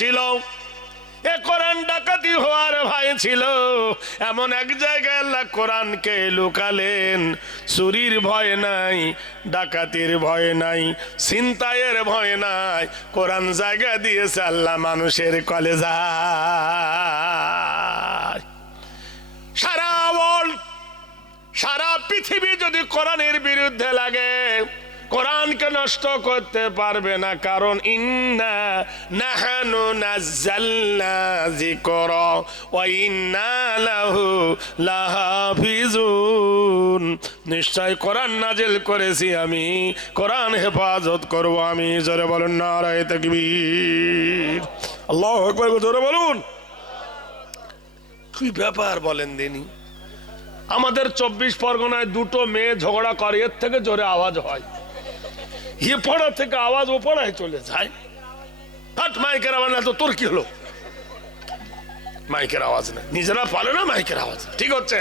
ছিল। এ কোরআন ডাকাতি হওয়ার ভয় ছিল। এমন এক জায়গায় আল্লাহ কোরআনকে লুকালেন। চুরির ভয় নাই, ডাকাতির ভয় নাই, ছিনতাইয়ের ভয় নাই। কোরআন জায়গা দিয়েছে আল্লাহ মানুষের কলেজা সারা ওয়ার্ল্ড সারা পৃথিবী যদি কোরআনের বিরুদ্ধে লাগে কোরআনকে নষ্ট করতে পারবে না, কারণ ইন্না নাহানু নাযালনা যিকরা ওয়া ইন্না লাহু লাহাফিজুন। নিশ্চয় কোরআন নাজিল করেছি আমি, কোরআন হেফাজত করব আমি। জোরে বলুন, নারায়ে তাকবীর। আল্লাহু আকবার, জোরে বলুন। কি ব্যাপার বলেন দিনী আমাদের চব্বিশ পরগনায় দুটো মেয়ে ঝগড়া করে, এর থেকে জোরে আওয়াজ হয়। এ পড়া থেকে আওয়াজ ও পড়ায় চলে যায়। হাট, মাইকের আওয়াজ না, তো তোর কি হলো? মাইকের আওয়াজ না। নিজেরা পারে না মাইকের আওয়াজ? ঠিক হচ্ছে?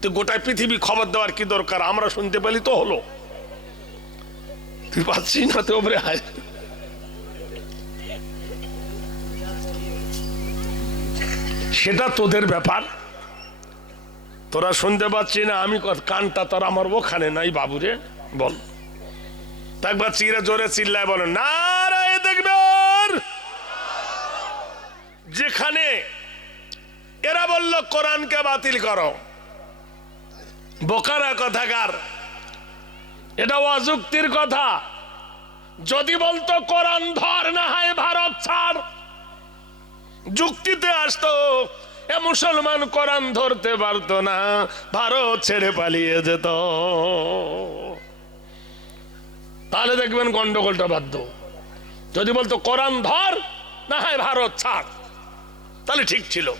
তো গোটায় পৃথিবী খবর দেওয়ার কি দরকার? আমরা শুনতে পেলি তো হলো। তুই পাচ্ছিস না তো ওপরে হায় সেটা তোদের ব্যাপার। তোরা শুনতে পাচ্ছি না, আমি কানটা তোর আমার ওখানে নাই বাবুরে। বল। একবার চিরে জোরে চিল্লায় বলো না রে দেখবে যেখানে এরা বলল, কোরআনকে বাতিল করো। বোকারা কথাকার, এটা অযুক্তির কথা। যদি বলতো, কোরআন ধর না হয় ভারত ছাড়। যুক্তিতে আসতো, এ মুসলমান কোরআন ধরতে পারতো না, ভারত ছেড়ে পালিয়ে যেত। তাহলে দেখবেন গন্ডগোলটা বাধ্য। যদি বলতো, কোরআন ধর, না হয় ভারত ছাড়। তাহলে ঠিক ছিল।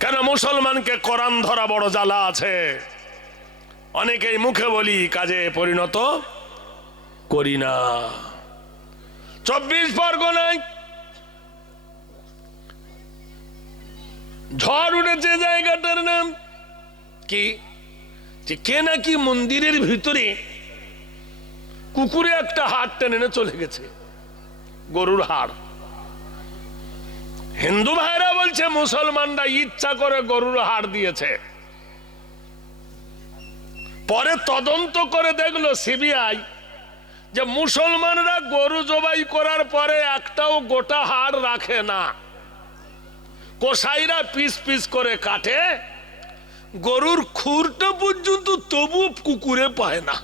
কেন মুসলমানকে কোরআন ধরা বড় জ্বালা আছে? অনেকেই মুখে বলি, কাজে পরিণত করি না। চব্বিশ পরগনায় ঝড় উঠেছে জায়গাটার নাম কি? যে কে নাকি মন্দিরের ভিতরে কুকুরে একটা হাড় টেনে চলে গেছে। গরুর হাড়। হিন্দু ভাইরা বলছে, মুসলমানরা ইচ্ছা করে গরুর হাড় দিয়েছে। পরে তদন্ত করে দেখল সিবিআই যে মুসলমানরা গরু জবাই করার পরে একটাও গোটা হাড় রাখে না। কোসাইরা পিস পিস করে কাটে। গরুর খুরটা পর্যন্ত তবু কুকুরে পায় না।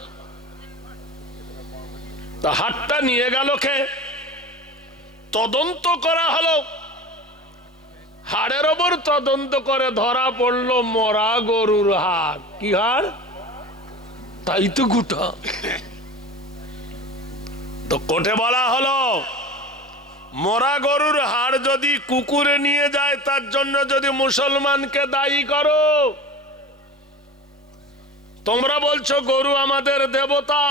তা হাটটা নিয়ে গেল কে? তদন্ত করা হলো। হাড়ের ওপর তদন্ত করে ধরা পড়ল মরা গরুর হাড়। কি হাড়? তাই তো গুটা। তো কোটে বলা হলো, মরা গরুর হাড় যদি কুকুরে নিয়ে যায়, তার জন্য যদি মুসলমানকে দায়ী করো। তোমরা বলছো গরু আমাদের দেবতা।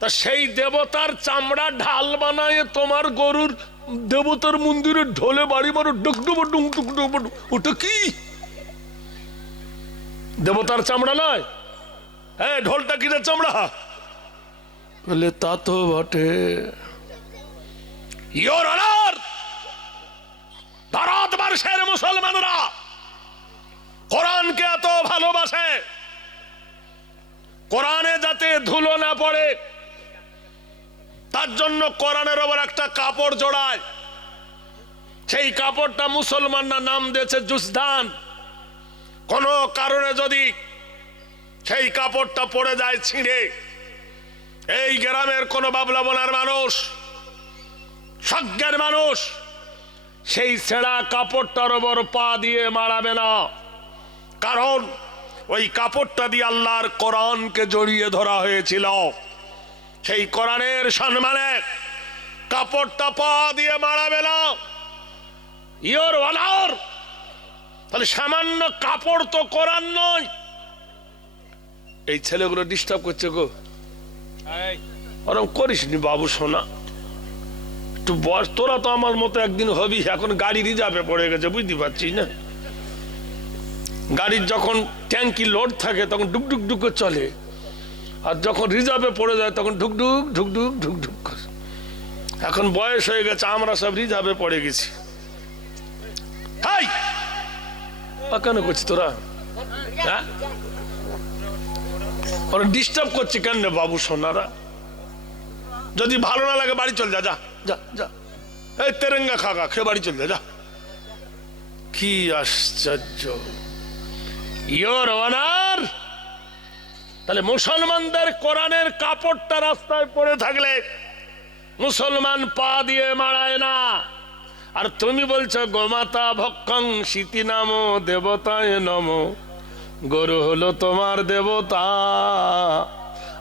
তা সেই দেবতার চামড়া ঢাল বানায় তোমার গরুর দেবতার মন্দিরে ঢোলে বাড়ি মারো ডুক ডুবো ডুক ডুবো। ওটা কি? দেবতার চামড়া নয়? হ্যাঁ ঢোলটা কিনা চামড়া? বলে, তা তো বটে। ভারতবর্ষের মুসলমানরা কোরআনকে এত ভালোবাসে, কোরআনে যাতে ধুলো না পড়ে তার জন্য কোরআনের ওপর একটা কাপড় জোড়ায়। সেই কাপড়টা মুসলমানরা নাম দিয়েছে জুসদান কোন কারণে যদি সেই কাপড়টা পড়ে যায় ছিঁড়ে, এই গ্রামের কোন বাবলা বোনার মানুষ সজ্ঞের মানুষ, সেই ছেঁড়া কাপড়টার ওপর পা দিয়ে মারাবে না। কারণ ওই কাপড়টা দিয়ে আল্লাহর কোরআনকে জড়িয়ে ধরা হয়েছিল। সেই কোরআনের সম্মানে কাপড় পা দিয়ে মারাবে না। ইয়োর অনার তাহলে সামান্য কাপড় তো কোরআন নয়। এই ছেলেগুলো ডিস্টার্ব করছে গো। ওরম করিস নি বাবু সোনা। একটু বস তোরা তো আমার মতো একদিন হবি এখন গাড়ি রিজার্ভে পড়ে গেছে বুঝতে পারছি না? গাড়ির যখন ট্যাঙ্কি লোড থাকে তখন ডুক ডুক ডুক চলে। আর যখন রিজার্ভে পড়ে যায়, তখন ঢুকঢুক ঢুকঢুক ঢুকঢুক করে। এখন বয়স হয়ে গেছে, আমরা সব রিজার্ভে পড়ে গেছি। কেন করছি তোরা? হ্যাঁ? ডিস্টার্ব করছে কেন বাবু সোনারা? যদি ভালো না লাগে, বাড়ি চল যা যা যা যা। এই তেরেঙ্গা খাগা খেয়ে বাড়ি চল যা যা। কি আশ্চর্য। ইয়োর অনার তাহলে মুসলমানদের কোরআনের কাপড়টা রাস্তায় পড়ে থাকলে মুসলমান পা দিয়ে মারায় না। আর তুমি বলছো, গোমাতা ভক্ষং শীতি নাম, দেবতায় নম। গরু হলো তোমার দেবতা।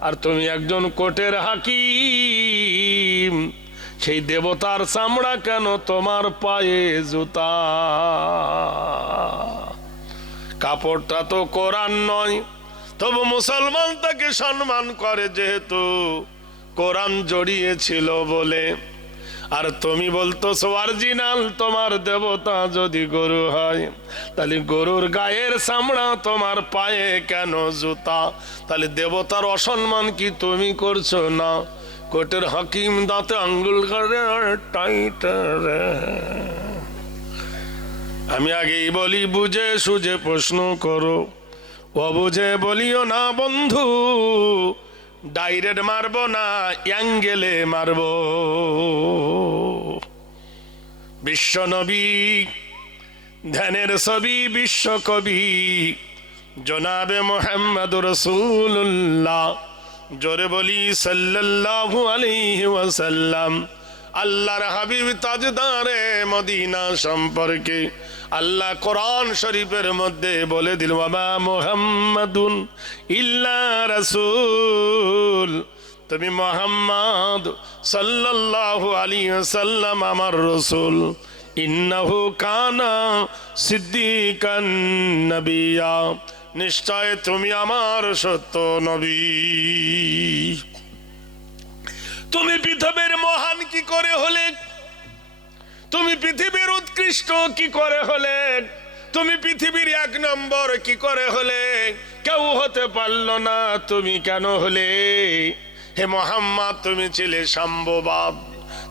আর তুমি একজন কোটের হাকিম। সেই দেবতার চামড়া কেন তোমার পায়ে জুতা? কাপড়টা তো কোরআন নয় তবু মুসলমান তাকে সম্মান করে যেহেতু কোরআন জড়িয়েছিল বলে। আর তুমি বলতো অরিজিনাল তোমার দেবতা যদি গরু হয়, তাহলে গরুর গায়ের চামড়া তোমার পায়ে কেন জুতা? তাহলে দেবতার অসম্মান কি তুমি করছ না? কোটের হাকিম দাঁতে আঙ্গুল করে আমি আগেই বলি, বুঝে সুঝে প্রশ্ন করো। অবুঝে বলিও না বন্ধু, ডাইরেক্ট মারবো না, অ্যাঙ্গেলে মারবো। বিশ্বনবী, ধ্যানের ছবি বিশ্বকবি, জনাবে মোহাম্মদ রসুল্লাহ জোরে বলি সাল্লাল্লাহু আলাইহি ওয়াসাল্লাম। আল্লাহর হাবিব তাজদারে মদিনা সম্পর্কে আল্লাহ কোরআন শরীফের মধ্যে বলে দিল বাবা মোহাম্মদুন ইল্লা রাসূল। তুমি মোহাম্মদ সাল্লাল্লাহু আলাইহি ওয়াসাল্লাম, আমার রসুল। ইন্নাহু কানা সিদ্দিকান নবিয়া। নিশ্চয় তুমি আমার সত্য নবী। তুমি পৃথিবীর মহান কি করে হলে? তুমি পৃথিবীর উৎকৃষ্ট কি করে হলে? তুমি পৃথিবীর এক নম্বর কি করে হলে? কেউ হতে পারল না তুমি কেন হলে? হে মোহাম্মদ তুমি ছিলে সম্ভব।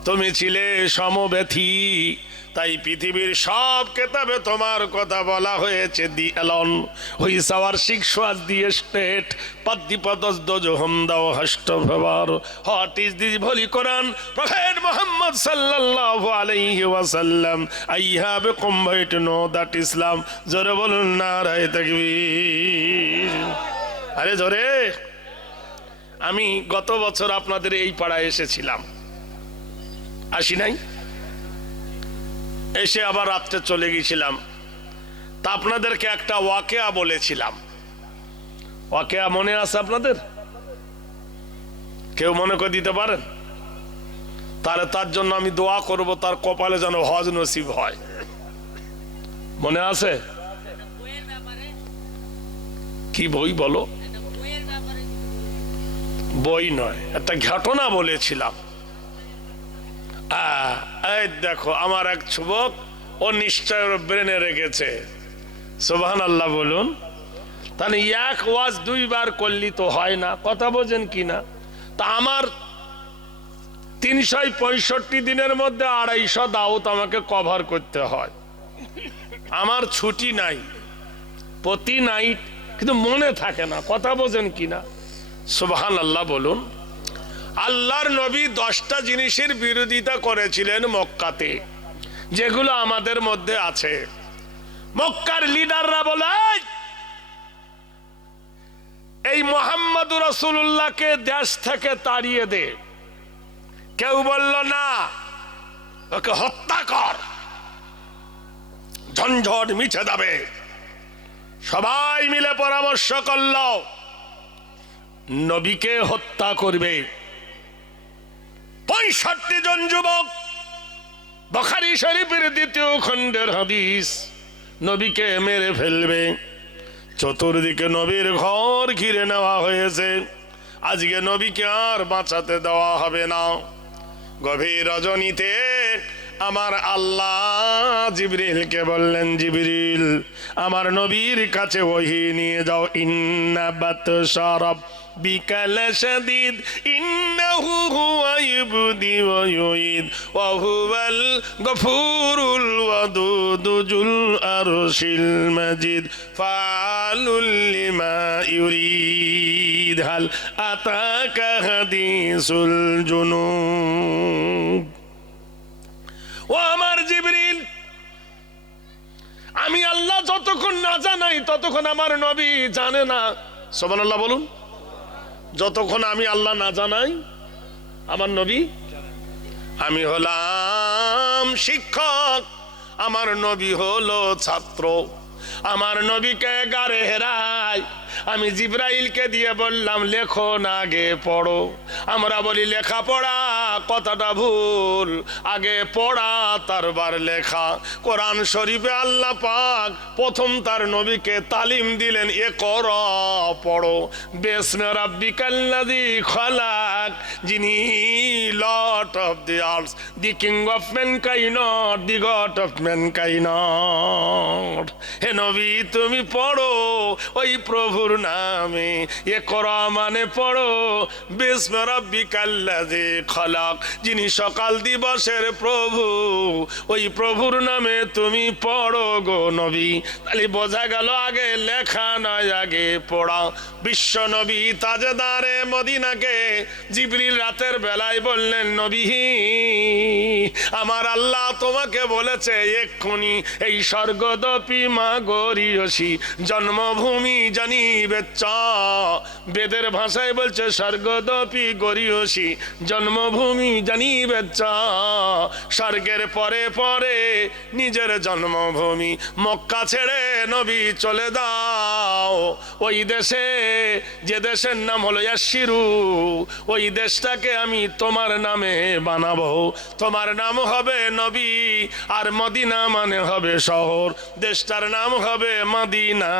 তুমি ছিলে সমব্যথী। তাই পৃথিবীর সব কেতাবে তোমার কথা বলা হয়েছে, the Elon. Which our six was the state পাদ্দিপদস those home দাও হষ্ট ভবার what is this holy Quran? Prophet Muhammad সাল্লাল্লাহু আলাইহি ওয়াসাল্লাম I have convert no that Islam. জোরে বলুন না রায় তাকবীর। আরে জোরে। আমি গত বছর আপনাদের এই পাড়ায় এসেছিলাম। আসি নাই? এসে আবার রাত্রে চলে গিয়েছিলাম। তা আপনাদেরকে একটা ওয়াকেয়া বলেছিলাম। ওয়াকেয়া মনে আছে আপনাদের? কেউ মনে করে দিতে পারেন? তাহলে তার জন্য আমি দোয়া করব, তার কপালে যেন হজ নসিব হয়। মনে আছে? কি বই বলো? বই নয়, একটা ঘটনা বলেছিলাম। এই দেখো, আমার এক যুবক, ও নিশ্চয় ব্রেনে রেখেছে। সোভান আল্লাহ বলুন। তাহলে এক ওয়াজ দুইবার করলি তো হয় না, কথা বোঝেন কি না? তা আমার তিনশো পঁয়ষট্টি দিনের মধ্যে আড়াইশো দাওত আমাকে কভার করতে হয়। আমার ছুটি নাই, প্রতি নাইট কিন্তু মনে থাকে না, কথা বোঝেন কি না? সোভান আল্লাহ বলুন। আল্লাহর নবী দশটা জিনিসের বিরোধিতা করেছিলেন মক্কাতে যেগুলো আমাদের মধ্যে আছে। মক্কার লিডাররা বলে "এই, মোহাম্মদ রসুল্লাহকে দেশ থেকে তাড়িয়ে দে। কেউ বলল না ওকে হত্যা কর। ঝঞ্ঝট মিছে যাবে। সবাই মিলে পরামর্শ করল নবীকে হত্যা করবে। পঁয়ষট্টি জন যুবক, বখারি শরীফের দ্বিতীয় খণ্ডের হাদিস নবীকে মেরে ফেলবে। চতুর্দিকে নবীর ঘর ঘিরে নেওয়া হয়েছে। আজকে নবীকে আর বাঁচাতে দেওয়া হবে না। গভীর রজনীতে আমার আল্লাহ জিবরিলকে বললেন, জিবরিল, আমার নবীর কাছে ওহি নিয়ে যাও। ইন্না বাত সরব বিকাল শদীদ ইন্নাহু হুয়া ইবদি ওয়া ইউইদ গফুরুল ওয়াদুদ জুল আরশিল মাজিদ, ফালুল লিমা ইউরিদ, হাল আতাকা হাদিসুল জুনুব। ও আমার জিবরিল, আমি আল্লাহ যতক্ষণ না জানাই ততক্ষণ আমার নবী জানে না। সোমান আল্লাহ বলুন। যতক্ষণ আমি আল্লাহ না জানাই, আমার নবী? আমি হলাম শিক্ষক, আমার নবী হলো ছাত্র। আমার নবীকে গারে হেরাই আমি জিব্রাইলকে দিয়ে বললাম, লেখো না আগে পড়ো। আমরা বলি, লেখা পড়া, কথাটা ভুল। আগে পড়া তারবার লেখা। কোরআন শরীফে আল্লাহ পাক প্রথম তার নবীকে তালিম দিলেন, এ কর, পড়ো। বেসমে রাব্বিকাল্লাযী খালাক। যিনি lord of the arts the king of mankind the god of mankind হে নবী, তুমি পড়ো, ওই প্রভুর নামে। এ মানে পড়ো। বেসমে রাব্বিকাল্লাযী খালাক। যিনি সকাল দিবসের প্রভু, ওই প্রভুর নামে তুমি পড়ো গো নবী। তাহলে বোঝা গেল আগে লেখা নয়, আগে পড়া। বিশ্ব নবী তাজেদারে মদিনাকে জিবরিল রাতের বেলায় বললেন, নবী, আমার আল্লাহ তোমাকে বলেছে, এক্ষুনি এই স্বর্গদপি মা গরিয়সী জন্মভূমি জানিবে বেদের ভাষায় বলছে স্বর্গদপি গরিয়সী, জন্মভূমি জানিবে চ স্বর্গের পরে পরে নিজের জন্মভূমি মক্কা ছেড়ে নবী চলে দাও। ওই দেশে, যে দেশের নাম হলো ইয়াসিরু ওই দেশটাকে আমি তোমার নামে বানাবো। তোমার নাম হবে নবী, আর মদিনা মানে হবে শহর। দেশটার নাম হবে মদিনা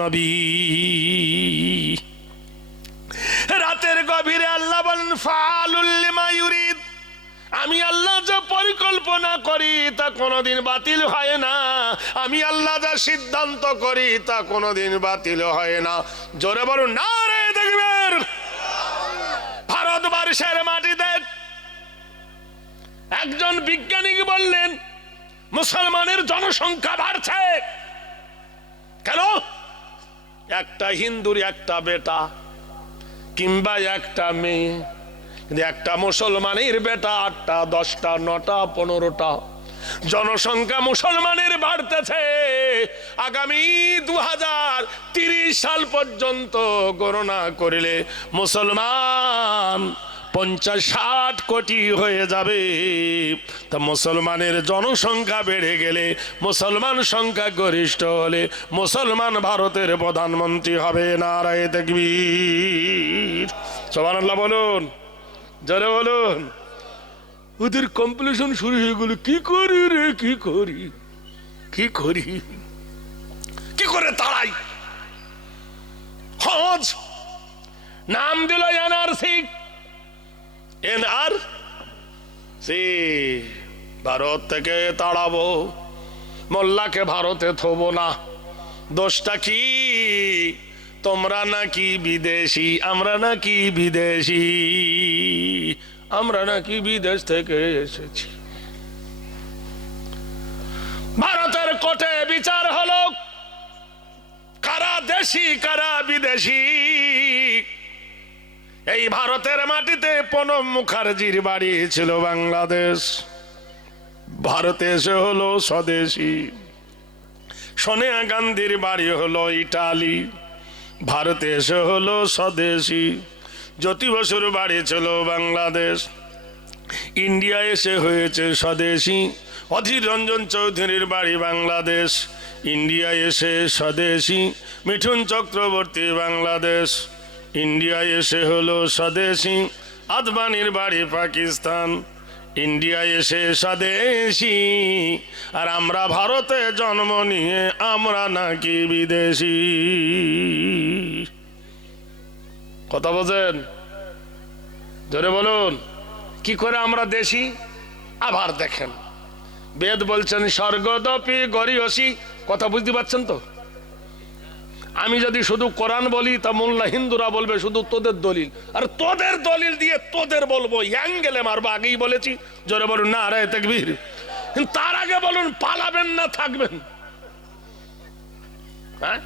নবী। রাতের গভীরে আল্লাহ বলেন ফালুল্লিমা আমি আল্লাহ যা পরিকল্পনা করি তা কোনোদিন বাতিল হয় না। আমি আল্লাহ যা সিদ্ধান্ত করি তা কোনোদিন বাতিল হয় না। জোরে বলুন না রে দেখবেন। ভারতবর্ষের মাটিতে একজন বিজ্ঞানী বললেন, মুসলমানের জনসংখ্যা বাড়ছে। কেন? একটা হিন্দুর একটা বেটা কিংবা একটা মেয়ে। কিন্তু একটা মুসলমানের বেটা আটটা, দশটা, নটা, পনেরোটা। জনসংখ্যা মুসলমানের বাড়তেছে। আগামী দু সাল পর্যন্ত গণনা করিলে মুসলমান পঞ্চাশ ষাট কোটি হয়ে যাবে। তা মুসলমানের জনসংখ্যা বেড়ে গেলে, মুসলমান সংখ্যা গরিষ্ঠ হলে মুসলমান ভারতের প্রধানমন্ত্রী হবে নারায় দেখবীর সোমান বলুন, জোরে বলুন। ওদের কম্পিটিশন শুরু হয়ে গেল, কি করি রে, কি করি কি করি, কি করে তাড়াই? হজ, নাম দিল এনআরসি। এনআর সি, ভারত থেকে তাড়াবো। মোল্লাকে ভারতে থবো না। দোষটা কি? তোমরা নাকি বিদেশি, আমরা নাকি বিদেশি। আমরা নাকি বিদেশ থেকে এসেছি। ভারতের কোর্টে বিচার হলো, কারা দেশি, কারা বিদেশি? এই ভারতের মাটিতে প্রণব মুখার্জির বাড়ি ছিল বাংলাদেশ। ভারতে এসে হলো স্বদেশী। সোনিয়া গান্ধীর বাড়ি হলো ইটালি। ভারতে এসে হলো স্বদেশী। জ্যোতি বসুর বাড়ি ছিল বাংলাদেশ। ইন্ডিয়া এসে হয়েছে স্বদেশী। অধীর রঞ্জন চৌধুরীর বাড়ি বাংলাদেশ। ইন্ডিয়া এসে স্বদেশী। মিঠুন চক্রবর্তী বাংলাদেশ। ইন্ডিয়া এসে হলো স্বদেশী, আদবানির বাড়ি পাকিস্তান। ইন্ডিয়ায় এসে স্বদেশি, আর আমরা ভারতে জন্ম নিয়ে আমরা নাকি বিদেশি। কথা বোঝেন ধরে বলুন, কি করে আমরা দেশি? আবার দেখেন। বেদ বলছেন, স্বর্গদপি গরিয়সী। কথা বুঝতে পারছেন তো? আমি যদি শুধু কোরআন বলি, তা মোল্লা হিন্দুরা বলবে শুধু তোদের দলিল। আর তোদের দলিল দিয়ে তোদের বলব, অ্যাঙ্গেলে মারবো, আগেই বলেছি, জোরে বলুন না রে তেকবীর তার আগে বলুন, পালাবেন না, থাকবেন। হ্যাঁ?